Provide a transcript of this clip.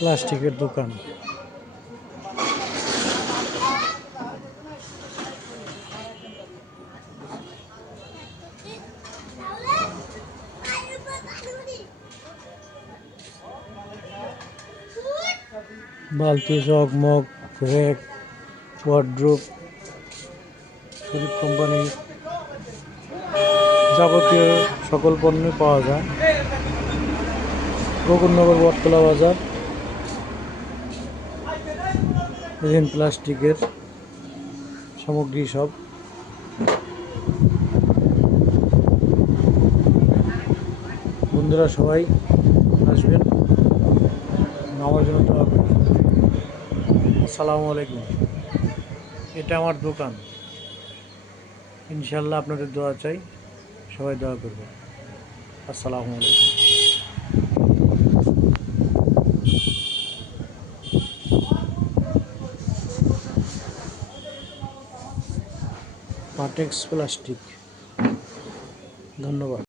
প্লাস্টিকের দোকান। বালতি, জগ, মগ, র্যাক, ওয়ার্ড্রোব, শরীফ কোম্পানির যাবতীয় সকল পণ্যই পাওয়া যায়। বকুলনগর বটতলা বাজার। দেখেন প্লাস্টিকের সামগ্রী সব। বন্ধুরা সবাই আসবেন, আমার জন্য দোয়া করবেন। আসসালামু আলাইকুম। এটা আমার দোকান, ইনশাল্লাহ আপনাদের দোয়া চাই, সবাই দোয়া করবেন। আসসালামু আলাইকুম। পাটেক্স প্লাস্টিক। ধন্যবাদ।